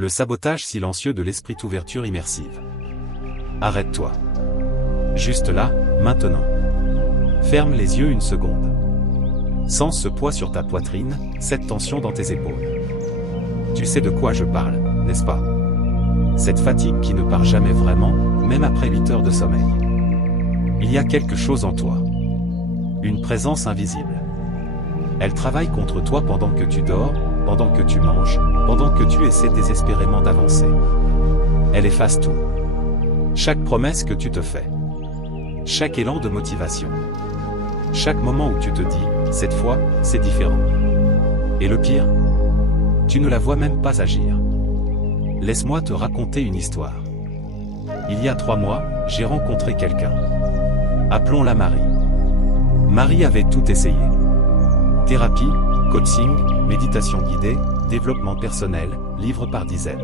Le sabotage silencieux de l'esprit d'ouverture immersive. Arrête-toi. Juste là, maintenant. Ferme les yeux une seconde. Sens ce poids sur ta poitrine, cette tension dans tes épaules. Tu sais de quoi je parle, n'est-ce pas? Cette fatigue qui ne part jamais vraiment, même après 8 heures de sommeil. Il y a quelque chose en toi. Une présence invisible. Elle travaille contre toi pendant que tu dors, pendant que tu manges, pendant que tu essaies désespérément d'avancer. Elle efface tout. Chaque promesse que tu te fais. Chaque élan de motivation. Chaque moment où tu te dis, cette fois, c'est différent. Et le pire, tu ne la vois même pas agir. Laisse-moi te raconter une histoire. Il y a 3 mois, j'ai rencontré quelqu'un. Appelons-la Marie. Marie avait tout essayé. Thérapie, coaching, méditation guidée, développement personnel, livres par dizaines.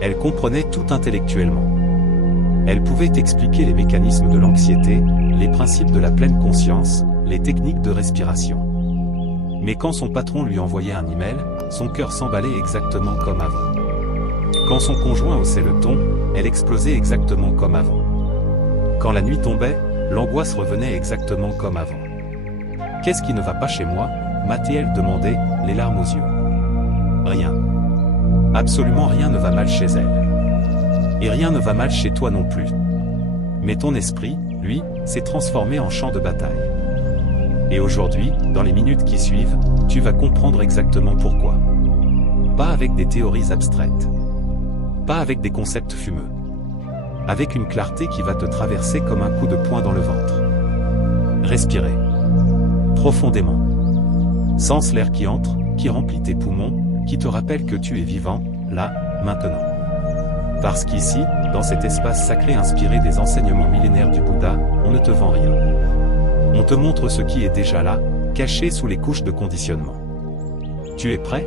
Elle comprenait tout intellectuellement. Elle pouvait expliquer les mécanismes de l'anxiété, les principes de la pleine conscience, les techniques de respiration. Mais quand son patron lui envoyait un email, son cœur s'emballait exactement comme avant. Quand son conjoint haussait le ton, elle explosait exactement comme avant. Quand la nuit tombait, l'angoisse revenait exactement comme avant. Qu'est-ce qui ne va pas chez moi? m'a-t-elle demandé, les larmes aux yeux. Rien. Absolument rien ne va mal chez elle. Et rien ne va mal chez toi non plus. Mais ton esprit, lui, s'est transformé en champ de bataille. Et aujourd'hui, dans les minutes qui suivent, tu vas comprendre exactement pourquoi. Pas avec des théories abstraites. Pas avec des concepts fumeux. Avec une clarté qui va te traverser comme un coup de poing dans le ventre. Respirez. Profondément. Sens l'air qui entre, qui remplit tes poumons, qui te rappelle que tu es vivant, là, maintenant. Parce qu'ici, dans cet espace sacré inspiré des enseignements millénaires du Bouddha, on ne te vend rien. On te montre ce qui est déjà là, caché sous les couches de conditionnement. Tu es prêt?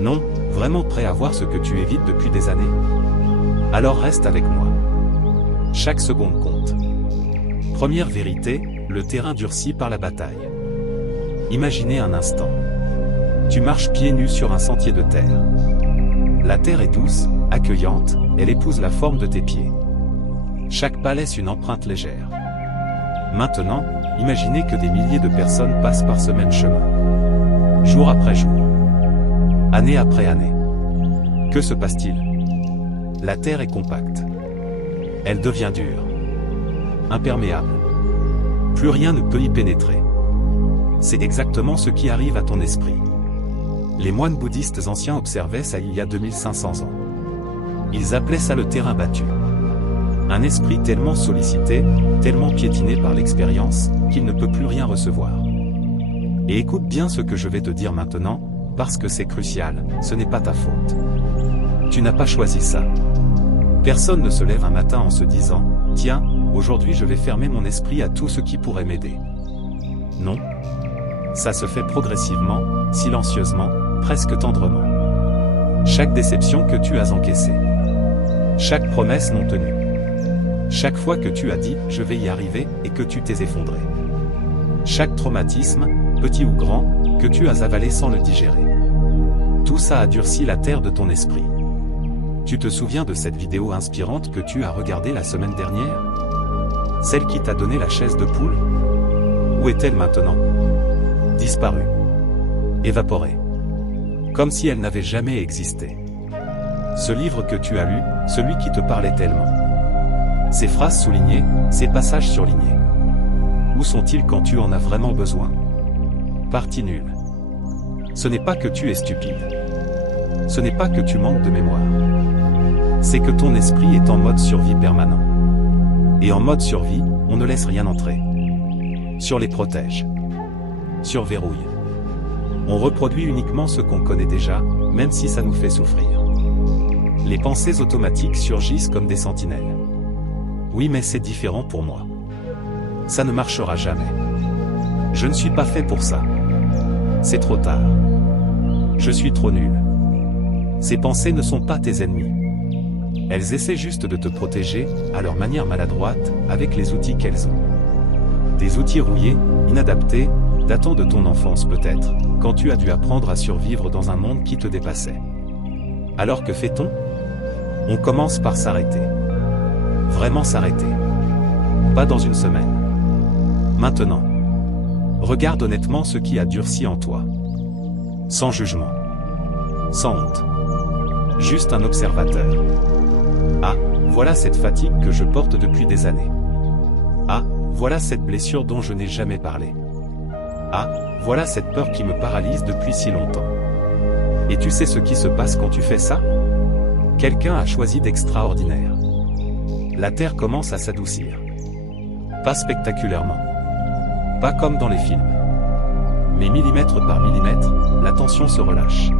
Non, vraiment prêt à voir ce que tu évites depuis des années? Alors reste avec moi. Chaque seconde compte. Première vérité, le terrain durci par la bataille. Imaginez un instant. Tu marches pieds nus sur un sentier de terre. La terre est douce, accueillante, elle épouse la forme de tes pieds. Chaque pas laisse une empreinte légère. Maintenant, imaginez que des milliers de personnes passent par ce même chemin. Jour après jour. Année après année. Que se passe-t-il? La terre est compacte. Elle devient dure. Imperméable. Plus rien ne peut y pénétrer. C'est exactement ce qui arrive à ton esprit. Les moines bouddhistes anciens observaient ça il y a 2500 ans. Ils appelaient ça le terrain battu. Un esprit tellement sollicité, tellement piétiné par l'expérience, qu'il ne peut plus rien recevoir. Et écoute bien ce que je vais te dire maintenant, parce que c'est crucial, ce n'est pas ta faute. Tu n'as pas choisi ça. Personne ne se lève un matin en se disant, tiens, aujourd'hui je vais fermer mon esprit à tout ce qui pourrait m'aider. Non. Ça se fait progressivement, silencieusement, presque tendrement. Chaque déception que tu as encaissée. Chaque promesse non tenue. Chaque fois que tu as dit « je vais y arriver » et que tu t'es effondré. Chaque traumatisme, petit ou grand, que tu as avalé sans le digérer. Tout ça a durci la terre de ton esprit. Tu te souviens de cette vidéo inspirante que tu as regardée la semaine dernière? Celle qui t'a donné la chaise de poule? Où est-elle maintenant? Disparue. Évaporée. Comme si elle n'avait jamais existé. Ce livre que tu as lu, celui qui te parlait tellement. Ces phrases soulignées, ces passages surlignés. Où sont-ils quand tu en as vraiment besoin? Partie nulle. Ce n'est pas que tu es stupide. Ce n'est pas que tu manques de mémoire. C'est que ton esprit est en mode survie permanent. Et en mode survie, on ne laisse rien entrer. Sur les protège. Surverrouille. On reproduit uniquement ce qu'on connaît déjà, même si ça nous fait souffrir. Les pensées automatiques surgissent comme des sentinelles. Oui, mais c'est différent pour moi. Ça ne marchera jamais. Je ne suis pas fait pour ça. C'est trop tard. Je suis trop nul. Ces pensées ne sont pas tes ennemis. Elles essaient juste de te protéger, à leur manière maladroite, avec les outils qu'elles ont. Des outils rouillés, inadaptés, datant de ton enfance peut-être, quand tu as dû apprendre à survivre dans un monde qui te dépassait. Alors que fait-on? On commence par s'arrêter. Vraiment s'arrêter. Pas dans une semaine. Maintenant. Regarde honnêtement ce qui a durci en toi. Sans jugement. Sans honte. Juste un observateur. Ah, voilà cette fatigue que je porte depuis des années. Ah, voilà cette blessure dont je n'ai jamais parlé. Ah, voilà cette peur qui me paralyse depuis si longtemps. Et tu sais ce qui se passe quand tu fais ça? Quelqu'un a choisi d'extraordinaire. La terre commence à s'adoucir. Pas spectaculairement. Pas comme dans les films. Mais millimètre par millimètre, la tension se relâche.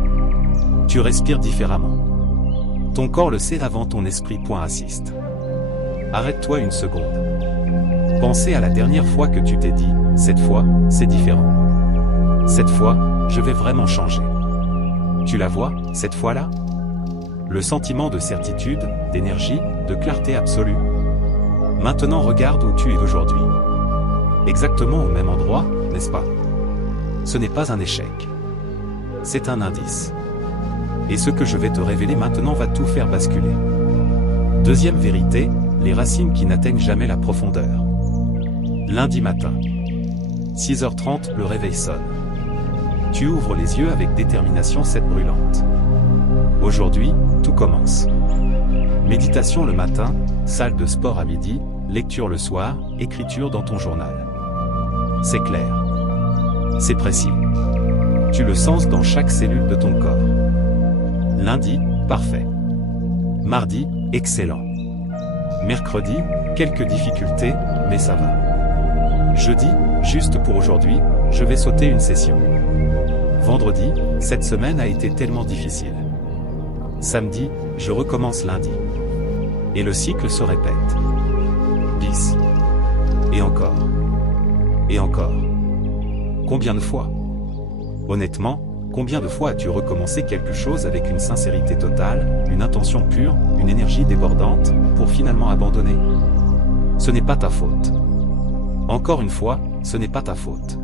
Tu respires différemment. Ton corps le sait avant ton esprit. Assiste. Arrête-toi une seconde. Pensez à la dernière fois que tu t'es dit, cette fois, c'est différent. Cette fois, je vais vraiment changer. Tu la vois, cette fois-là? Le sentiment de certitude, d'énergie, de clarté absolue. Maintenant regarde où tu es aujourd'hui. Exactement au même endroit, n'est-ce pas? Ce n'est pas un échec. C'est un indice. Et ce que je vais te révéler maintenant va tout faire basculer. Deuxième vérité, les racines qui n'atteignent jamais la profondeur. Lundi matin. 6h30, le réveil sonne. Tu ouvres les yeux avec détermination cette brûlante. Aujourd'hui, tout commence. Méditation le matin, salle de sport à midi, lecture le soir, écriture dans ton journal. C'est clair. C'est précis. Tu le sens dans chaque cellule de ton corps. Lundi, parfait. Mardi, excellent. Mercredi, quelques difficultés, mais ça va. Jeudi, juste pour aujourd'hui, je vais sauter une session. Vendredi, cette semaine a été tellement difficile. Samedi, je recommence lundi. Et le cycle se répète. 10. Et encore. Et encore. Combien de fois? Honnêtement, combien de fois as-tu recommencé quelque chose avec une sincérité totale, une intention pure, une énergie débordante, pour finalement abandonner? Ce n'est pas ta faute. Encore une fois, ce n'est pas ta faute.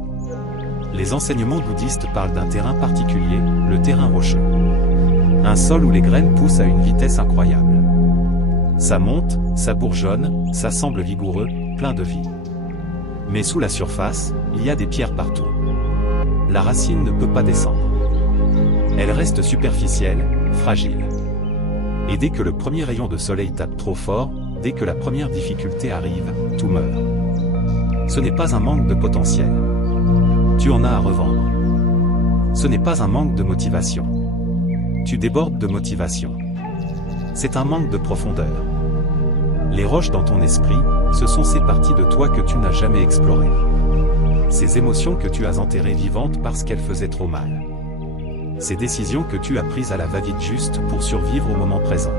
Les enseignements bouddhistes parlent d'un terrain particulier, le terrain rocheux. Un sol où les graines poussent à une vitesse incroyable. Ça monte, ça bourgeonne, ça semble vigoureux, plein de vie. Mais sous la surface, il y a des pierres partout. La racine ne peut pas descendre. Elle reste superficielle, fragile. Et dès que le premier rayon de soleil tape trop fort, dès que la première difficulté arrive, tout meurt. Ce n'est pas un manque de potentiel. Tu en as à revendre. Ce n'est pas un manque de motivation. Tu débordes de motivation. C'est un manque de profondeur. Les roches dans ton esprit, ce sont ces parties de toi que tu n'as jamais explorées. Ces émotions que tu as enterrées vivantes parce qu'elles faisaient trop mal. Ces décisions que tu as prises à la va-vite juste pour survivre au moment présent.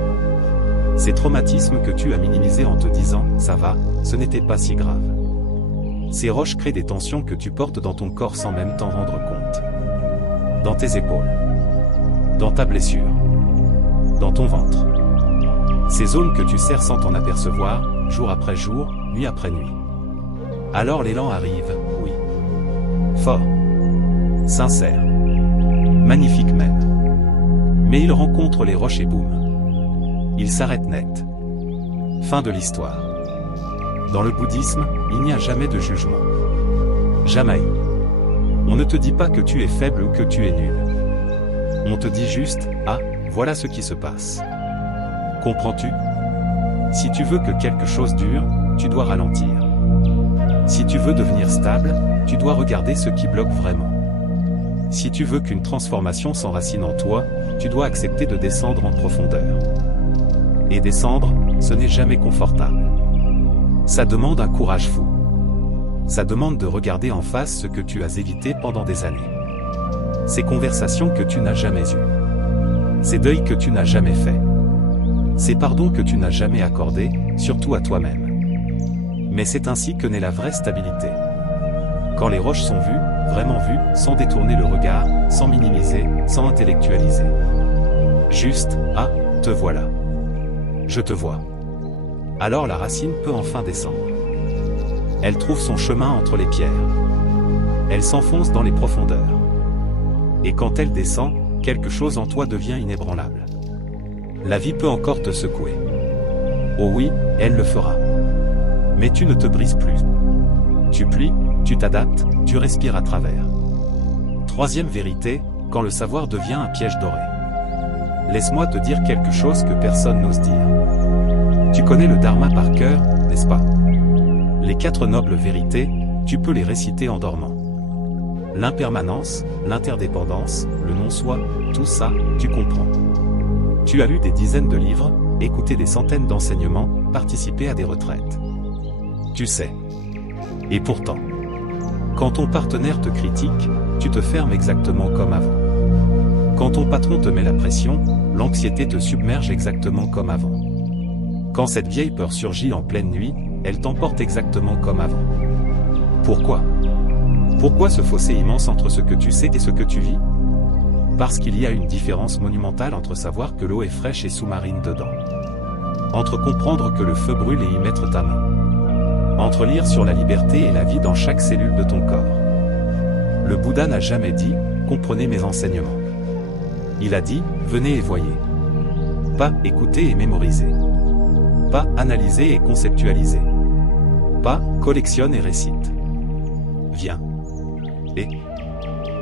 Ces traumatismes que tu as minimisés en te disant « ça va, ce n'était pas si grave ». Ces roches créent des tensions que tu portes dans ton corps sans même t'en rendre compte. Dans tes épaules. Dans ta blessure. Dans ton ventre. Ces zones que tu serres sans t'en apercevoir, jour après jour, nuit après nuit. Alors l'élan arrive, oui. Fort. Sincère. Magnifique même. Mais il rencontre les roches et boum. Il s'arrête net. Fin de l'histoire. Dans le bouddhisme, il n'y a jamais de jugement. Jamais. On ne te dit pas que tu es faible ou que tu es nul. On te dit juste, ah, voilà ce qui se passe. Comprends-tu? Si tu veux que quelque chose dure, tu dois ralentir. Si tu veux devenir stable, tu dois regarder ce qui bloque vraiment. Si tu veux qu'une transformation s'enracine en toi, tu dois accepter de descendre en profondeur. Et descendre, ce n'est jamais confortable. Ça demande un courage fou. Ça demande de regarder en face ce que tu as évité pendant des années. Ces conversations que tu n'as jamais eues. Ces deuils que tu n'as jamais faits. Ces pardons que tu n'as jamais accordés, surtout à toi-même. Mais c'est ainsi que naît la vraie stabilité. Quand les roches sont vues, vraiment vues, sans détourner le regard, sans minimiser, sans intellectualiser. Juste, ah, te voilà. Je te vois. Alors la racine peut enfin descendre. Elle trouve son chemin entre les pierres. Elle s'enfonce dans les profondeurs. Et quand elle descend, quelque chose en toi devient inébranlable. La vie peut encore te secouer. Oh oui, elle le fera. Mais tu ne te brises plus. Tu plies, tu t'adaptes, tu respires à travers. Troisième vérité, quand le savoir devient un piège doré. Laisse-moi te dire quelque chose que personne n'ose dire. Tu connais le Dharma par cœur, n'est-ce pas? Les 4 nobles vérités, tu peux les réciter en dormant. L'impermanence, l'interdépendance, le non-soi, tout ça, tu comprends. Tu as lu des dizaines de livres, écouté des centaines d'enseignements, participé à des retraites. Tu sais. Et pourtant, quand ton partenaire te critique, tu te fermes exactement comme avant. Quand ton patron te met la pression, l'anxiété te submerge exactement comme avant. Quand cette vieille peur surgit en pleine nuit, elle t'emporte exactement comme avant. Pourquoi? Pourquoi ce fossé immense entre ce que tu sais et ce que tu vis? Parce qu'il y a une différence monumentale entre savoir que l'eau est fraîche et sous-marine dedans. Entre comprendre que le feu brûle et y mettre ta main. Entre lire sur la liberté et la vie dans chaque cellule de ton corps. Le Bouddha n'a jamais dit « comprenez mes enseignements ». Il a dit « venez et voyez ». Pas « écoutez et mémorisez ». Pas « analyser et conceptualiser ». Pas « collectionne et récite ». Viens. Et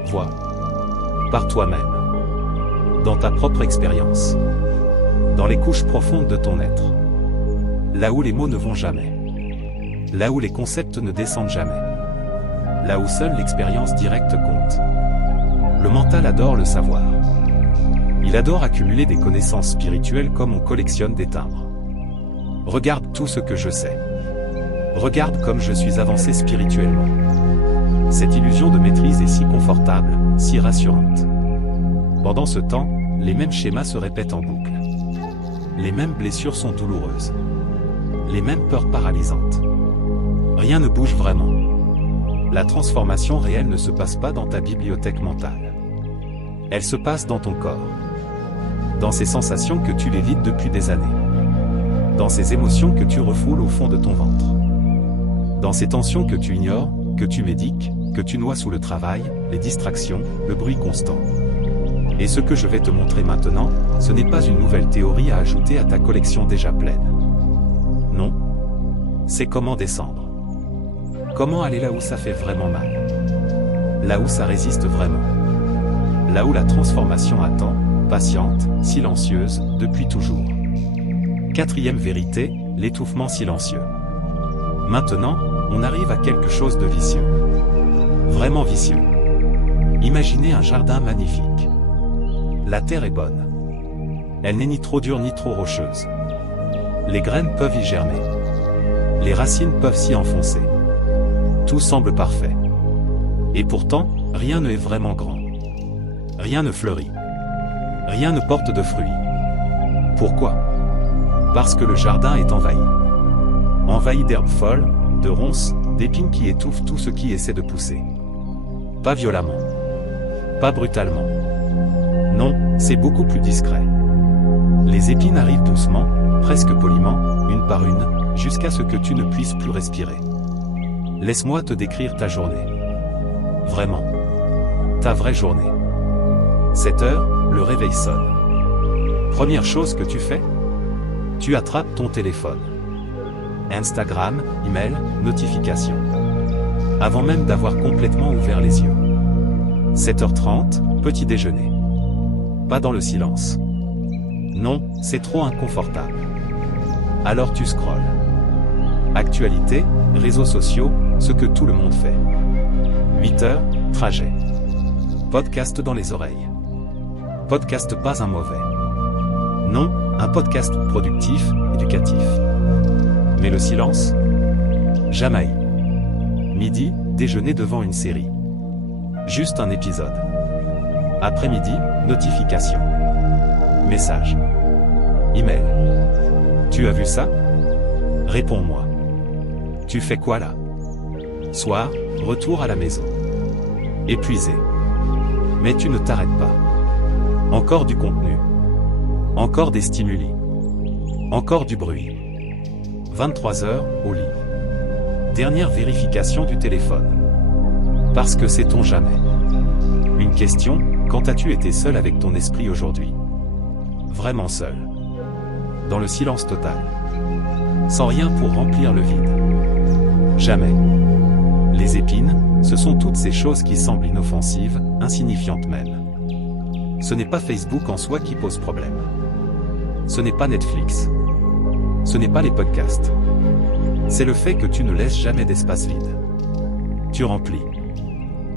vois. Par toi-même. Dans ta propre expérience. Dans les couches profondes de ton être. Là où les mots ne vont jamais. Là où les concepts ne descendent jamais. Là où seule l'expérience directe compte. Le mental adore le savoir. Il adore accumuler des connaissances spirituelles comme on collectionne des timbres. Regarde tout ce que je sais. Regarde comme je suis avancé spirituellement. Cette illusion de maîtrise est si confortable, si rassurante. Pendant ce temps, les mêmes schémas se répètent en boucle. Les mêmes blessures sont douloureuses. Les mêmes peurs paralysantes. Rien ne bouge vraiment. La transformation réelle ne se passe pas dans ta bibliothèque mentale. Elle se passe dans ton corps. Dans ces sensations que tu l'évites depuis des années. Dans ces émotions que tu refoules au fond de ton ventre. Dans ces tensions que tu ignores, que tu médiques, que tu noies sous le travail, les distractions, le bruit constant. Et ce que je vais te montrer maintenant, ce n'est pas une nouvelle théorie à ajouter à ta collection déjà pleine. Non. C'est comment descendre. Comment aller là où ça fait vraiment mal. Là où ça résiste vraiment. Là où la transformation attend, patiente, silencieuse, depuis toujours. 4e vérité, l'étouffement silencieux. Maintenant, on arrive à quelque chose de vicieux. Vraiment vicieux. Imaginez un jardin magnifique. La terre est bonne. Elle n'est ni trop dure ni trop rocheuse. Les graines peuvent y germer. Les racines peuvent s'y enfoncer. Tout semble parfait. Et pourtant, rien ne est vraiment grand. Rien ne fleurit. Rien ne porte de fruits. Pourquoi? Parce que le jardin est envahi. Envahi d'herbes folles, de ronces, d'épines qui étouffent tout ce qui essaie de pousser. Pas violemment. Pas brutalement. Non, c'est beaucoup plus discret. Les épines arrivent doucement, presque poliment, une par une, jusqu'à ce que tu ne puisses plus respirer. Laisse-moi te décrire ta journée. Vraiment. Ta vraie journée. 7 heures, le réveil sonne. Première chose que tu fais? Tu attrapes ton téléphone. Instagram, email, notification. Avant même d'avoir complètement ouvert les yeux. 7h30, petit déjeuner. Pas dans le silence. Non, c'est trop inconfortable. Alors tu scrolles. Actualité, réseaux sociaux, ce que tout le monde fait. 8h, trajet. Podcast dans les oreilles. Podcast pas un mauvais. Non, un podcast productif, éducatif. Mais le silence? Jamais. Midi, déjeuner devant une série. Juste un épisode. Après-midi, notification. Message. Email. Tu as vu ça? Réponds-moi. Tu fais quoi là? Soir, retour à la maison. Épuisé. Mais tu ne t'arrêtes pas. Encore du contenu. Encore des stimuli. Encore du bruit. 23h, au lit. Dernière vérification du téléphone. Parce que sait-on jamais. Une question, quand as-tu été seul avec ton esprit aujourd'hui? Vraiment seul. dans le silence total. Sans rien pour remplir le vide. Jamais. Les épines, ce sont toutes ces choses qui semblent inoffensives, insignifiantes même. Ce n'est pas Facebook en soi qui pose problème. Ce n'est pas Netflix. Ce n'est pas les podcasts. C'est le fait que tu ne laisses jamais d'espace vide. Tu remplis.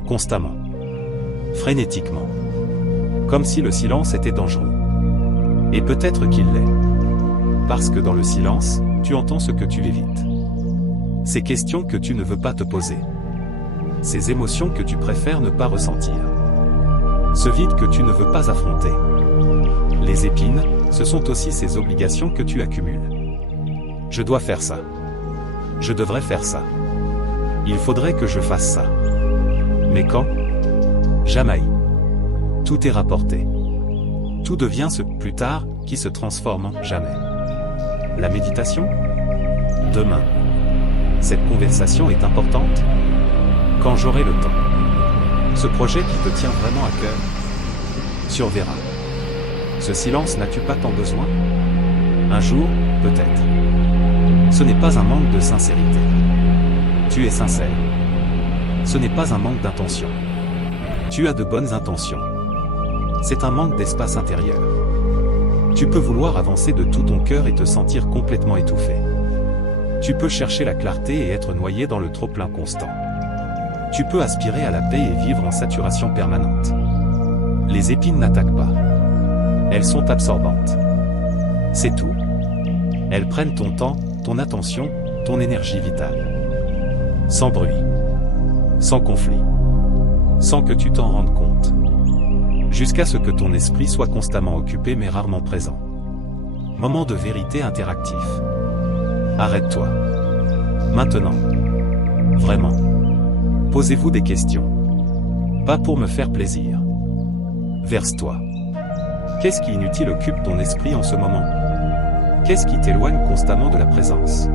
Constamment. Frénétiquement. Comme si le silence était dangereux. Et peut-être qu'il l'est. Parce que dans le silence, tu entends ce que tu évites. Ces questions que tu ne veux pas te poser. Ces émotions que tu préfères ne pas ressentir. Ce vide que tu ne veux pas affronter. Les épines, ce sont aussi ces obligations que tu accumules. Je dois faire ça. Je devrais faire ça. Il faudrait que je fasse ça. Mais quand? Jamais. Tout est rapporté. Tout devient ce plus tard qui se transforme en jamais. La méditation? Demain. Cette conversation est importante? Quand j'aurai le temps. Ce projet qui te tient vraiment à cœur? Surverra. Ce silence n'as-tu pas tant besoin? Un jour, peut-être. Ce n'est pas un manque de sincérité. Tu es sincère. Ce n'est pas un manque d'intention. Tu as de bonnes intentions. C'est un manque d'espace intérieur. Tu peux vouloir avancer de tout ton cœur et te sentir complètement étouffé. Tu peux chercher la clarté et être noyé dans le trop-plein constant. Tu peux aspirer à la paix et vivre en saturation permanente. Les épines n'attaquent pas. Elles sont absorbantes. C'est tout. Elles prennent ton temps, ton attention, ton énergie vitale. Sans bruit. Sans conflit. Sans que tu t'en rendes compte. Jusqu'à ce que ton esprit soit constamment occupé mais rarement présent. Moment de vérité interactif. Arrête-toi. Maintenant. Vraiment. Posez-vous des questions. Pas pour me faire plaisir. Verse-toi. Qu'est-ce qui inutile occupe ton esprit en ce moment? Qu'est-ce qui t'éloigne constamment de la présence?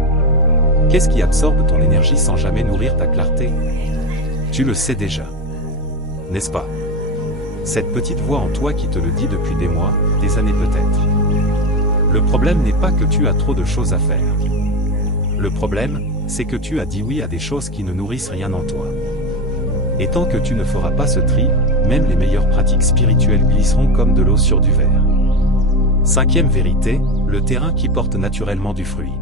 Qu'est-ce qui absorbe ton énergie sans jamais nourrir ta clarté? Tu le sais déjà. N'est-ce pas? Cette petite voix en toi qui te le dit depuis des mois, des années peut-être. Le problème n'est pas que tu as trop de choses à faire. Le problème, c'est que tu as dit oui à des choses qui ne nourrissent rien en toi. Et tant que tu ne feras pas ce tri, même les meilleures pratiques spirituelles glisseront comme de l'eau sur du verre. Cinquième vérité, le terrain qui porte naturellement du fruit.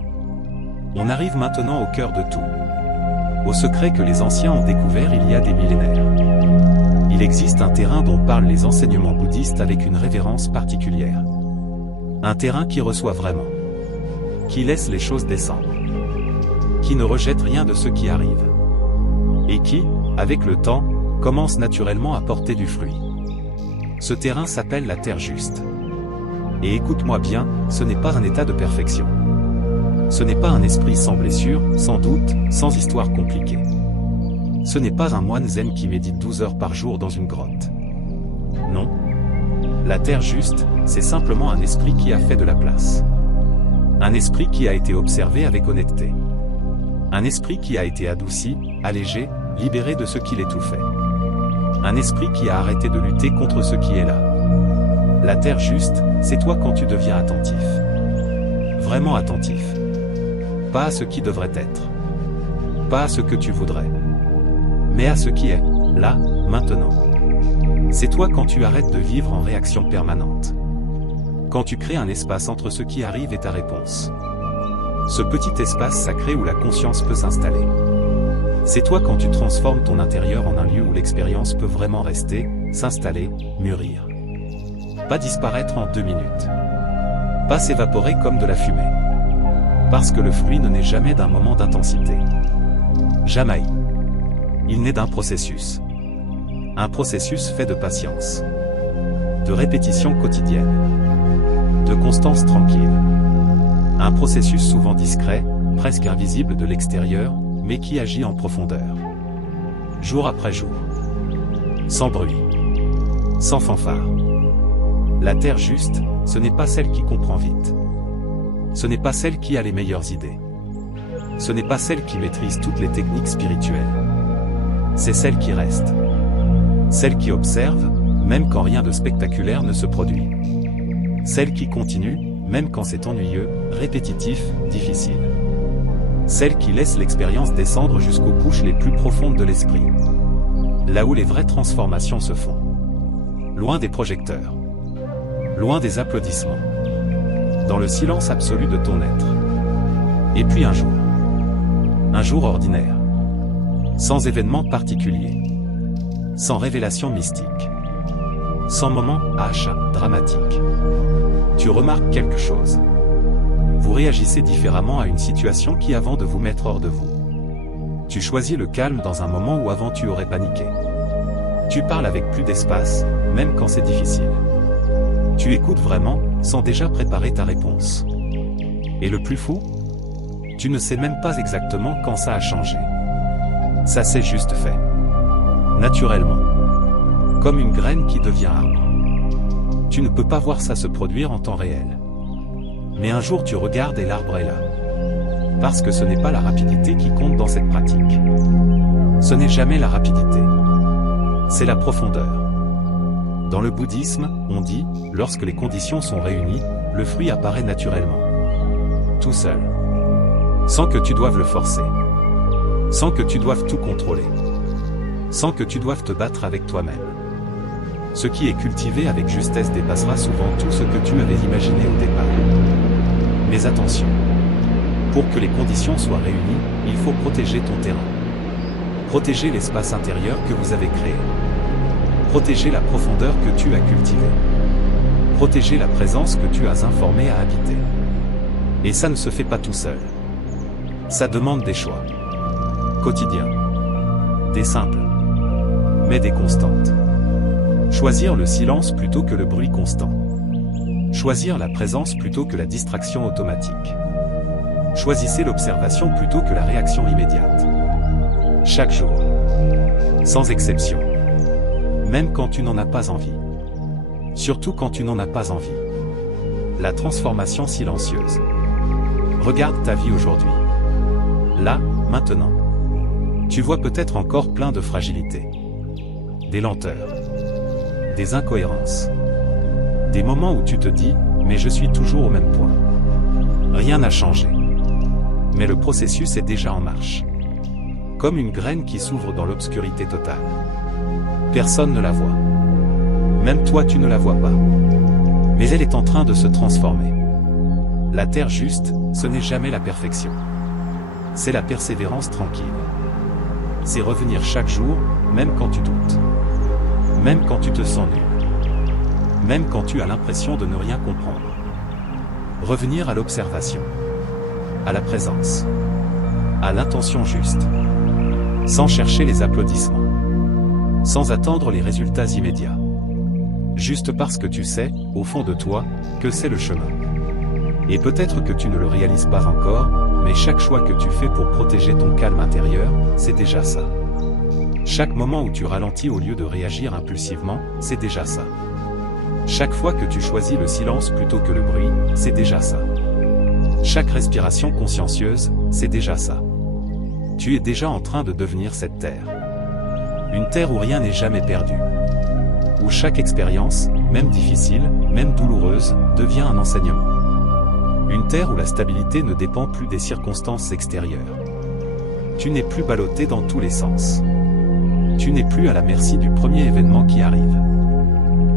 On arrive maintenant au cœur de tout. Au secret que les anciens ont découvert il y a des millénaires. Il existe un terrain dont parlent les enseignements bouddhistes avec une révérence particulière. Un terrain qui reçoit vraiment. Qui laisse les choses descendre. Qui ne rejette rien de ce qui arrive. Et qui, avec le temps, commence naturellement à porter du fruit. Ce terrain s'appelle la terre juste. Et écoute-moi bien, ce n'est pas un état de perfection. Ce n'est pas un esprit sans blessure, sans doute, sans histoire compliquée. Ce n'est pas un moine zen qui médite 12 heures par jour dans une grotte. Non. La terre juste, c'est simplement un esprit qui a fait de la place. Un esprit qui a été observé avec honnêteté. Un esprit qui a été adouci, allégé, libéré de ce qui l'étouffait. Un esprit qui a arrêté de lutter contre ce qui est là. La terre juste, c'est toi quand tu deviens attentif. Vraiment attentif. Pas à ce qui devrait être. Pas à ce que tu voudrais. Mais à ce qui est, là, maintenant. C'est toi quand tu arrêtes de vivre en réaction permanente. Quand tu crées un espace entre ce qui arrive et ta réponse. Ce petit espace sacré où la conscience peut s'installer. C'est toi quand tu transformes ton intérieur en un lieu où l'expérience peut vraiment rester, s'installer, mûrir. Pas disparaître en 2 minutes. Pas s'évaporer comme de la fumée. Parce que le fruit ne naît jamais d'un moment d'intensité. Jamais. Il naît d'un processus. Un processus fait de patience. De répétition quotidienne. De constance tranquille. Un processus souvent discret, presque invisible de l'extérieur, mais qui agit en profondeur. Jour après jour. Sans bruit. Sans fanfare. La terre juste, ce n'est pas celle qui comprend vite. Ce n'est pas celle qui a les meilleures idées. Ce n'est pas celle qui maîtrise toutes les techniques spirituelles. C'est celle qui reste. Celle qui observe, même quand rien de spectaculaire ne se produit. Celle qui continue, même quand c'est ennuyeux, répétitif, difficile. Celle qui laisse l'expérience descendre jusqu'aux couches les plus profondes de l'esprit. Là où les vraies transformations se font. Loin des projecteurs. Loin des applaudissements. Dans le silence absolu de ton être. Et puis un jour ordinaire. Sans événement particulier. Sans révélation mystique. Sans moment dramatique. Tu remarques quelque chose. Vous réagissez différemment à une situation qui avant de vous mettre hors de vous. Tu choisis le calme dans un moment où avant tu aurais paniqué. Tu parles avec plus d'espace, même quand c'est difficile. Tu écoutes vraiment, sans déjà préparer ta réponse. Et le plus fou ? Tu ne sais même pas exactement quand ça a changé. Ça s'est juste fait. Naturellement. Comme une graine qui devient arbre. Tu ne peux pas voir ça se produire en temps réel. Mais un jour tu regardes et l'arbre est là. Parce que ce n'est pas la rapidité qui compte dans cette pratique. Ce n'est jamais la rapidité. C'est la profondeur. Dans le bouddhisme, on dit, lorsque les conditions sont réunies, le fruit apparaît naturellement. Tout seul. Sans que tu doives le forcer. Sans que tu doives tout contrôler. Sans que tu doives te battre avec toi-même. Ce qui est cultivé avec justesse dépassera souvent tout ce que tu avais imaginé au départ. Mais attention. Pour que les conditions soient réunies, il faut protéger ton terrain. Protéger l'espace intérieur que vous avez créé. Protéger la profondeur que tu as cultivée. Protéger la présence que tu as informée à habiter. Et ça ne se fait pas tout seul. Ça demande des choix. Quotidiens. Des simples. Mais des constantes. Choisir le silence plutôt que le bruit constant. Choisir la présence plutôt que la distraction automatique. Choisissez l'observation plutôt que la réaction immédiate. Chaque jour. Sans exception. Même quand tu n'en as pas envie. Surtout quand tu n'en as pas envie. La transformation silencieuse. Regarde ta vie aujourd'hui. Là, maintenant. Tu vois peut-être encore plein de fragilités. Des lenteurs. Des incohérences. Des moments où tu te dis, mais je suis toujours au même point. Rien n'a changé. Mais le processus est déjà en marche. Comme une graine qui s'ouvre dans l'obscurité totale. Personne ne la voit. Même toi tu ne la vois pas. Mais elle est en train de se transformer. La terre juste, ce n'est jamais la perfection. C'est la persévérance tranquille. C'est revenir chaque jour, même quand tu doutes. Même quand tu te sens nul. Même quand tu as l'impression de ne rien comprendre. Revenir à l'observation. À la présence. À l'intention juste. Sans chercher les applaudissements. Sans attendre les résultats immédiats. Juste parce que tu sais, au fond de toi, que c'est le chemin. Et peut-être que tu ne le réalises pas encore, mais chaque choix que tu fais pour protéger ton calme intérieur, c'est déjà ça. Chaque moment où tu ralentis au lieu de réagir impulsivement, c'est déjà ça. Chaque fois que tu choisis le silence plutôt que le bruit, c'est déjà ça. Chaque respiration consciencieuse, c'est déjà ça. Tu es déjà en train de devenir cette terre. Une terre où rien n'est jamais perdu. Où chaque expérience, même difficile, même douloureuse, devient un enseignement. Une terre où la stabilité ne dépend plus des circonstances extérieures. Tu n'es plus ballotté dans tous les sens. Tu n'es plus à la merci du premier événement qui arrive.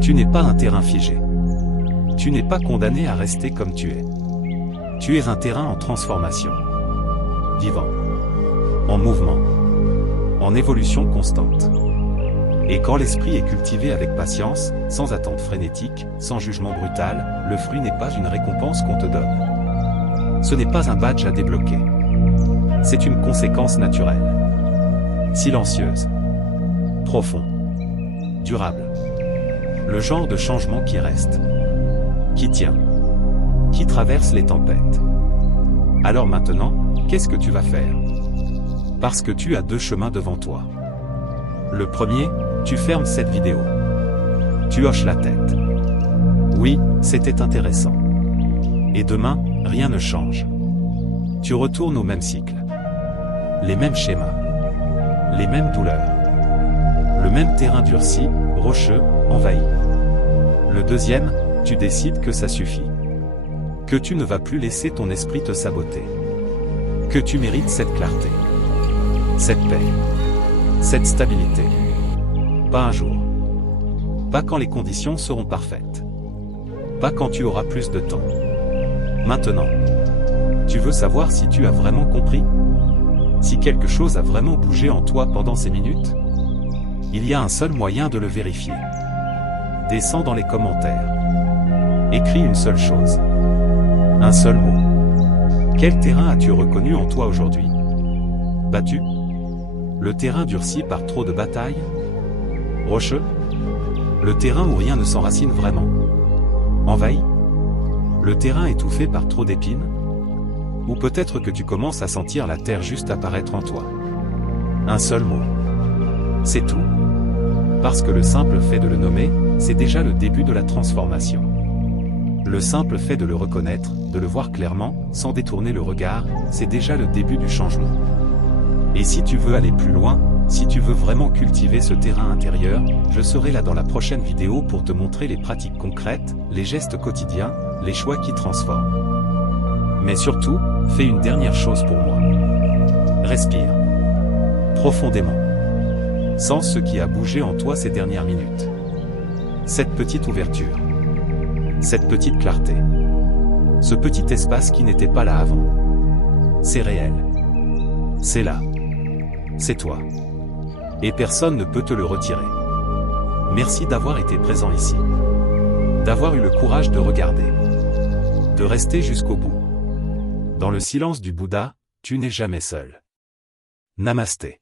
Tu n'es pas un terrain figé. Tu n'es pas condamné à rester comme tu es. Tu es un terrain en transformation. Vivant. En mouvement. En évolution constante. Et quand l'esprit est cultivé avec patience, sans attente frénétique, sans jugement brutal, le fruit n'est pas une récompense qu'on te donne. Ce n'est pas un badge à débloquer. C'est une conséquence naturelle. Silencieuse. Profond. Durable. Le genre de changement qui reste. Qui tient. Qui traverse les tempêtes. Alors maintenant, qu'est-ce que tu vas faire? Parce que tu as deux chemins devant toi. Le premier, tu fermes cette vidéo. Tu hoches la tête. Oui, c'était intéressant. Et demain, rien ne change. Tu retournes au même cycle. Les mêmes schémas. Les mêmes douleurs. Le même terrain durci, rocheux, envahi. Le deuxième, tu décides que ça suffit. Que tu ne vas plus laisser ton esprit te saboter. Que tu mérites cette clarté, cette paix, cette stabilité. Pas un jour. Pas quand les conditions seront parfaites. Pas quand tu auras plus de temps. Maintenant. Tu veux savoir si tu as vraiment compris? Si quelque chose a vraiment bougé en toi pendant ces minutes? Il y a un seul moyen de le vérifier. Descends dans les commentaires. Écris une seule chose. Un seul mot. Quel terrain as-tu reconnu en toi aujourd'hui? Battu? Le terrain durci par trop de batailles? Rocheux? Le terrain où rien ne s'enracine vraiment? Envahi? Le terrain étouffé par trop d'épines? Ou peut-être que tu commences à sentir la terre juste apparaître en toi. Un seul mot. C'est tout. Parce que le simple fait de le nommer, c'est déjà le début de la transformation. Le simple fait de le reconnaître, de le voir clairement, sans détourner le regard, c'est déjà le début du changement. Et si tu veux aller plus loin, si tu veux vraiment cultiver ce terrain intérieur, je serai là dans la prochaine vidéo pour te montrer les pratiques concrètes, les gestes quotidiens, les choix qui transforment. Mais surtout, fais une dernière chose pour moi. Respire. Profondément. Sens ce qui a bougé en toi ces dernières minutes. Cette petite ouverture. Cette petite clarté. Ce petit espace qui n'était pas là avant. C'est réel. C'est là. C'est toi. Et personne ne peut te le retirer. Merci d'avoir été présent ici. D'avoir eu le courage de regarder. De rester jusqu'au bout. Dans le silence du Bouddha, tu n'es jamais seul. Namasté.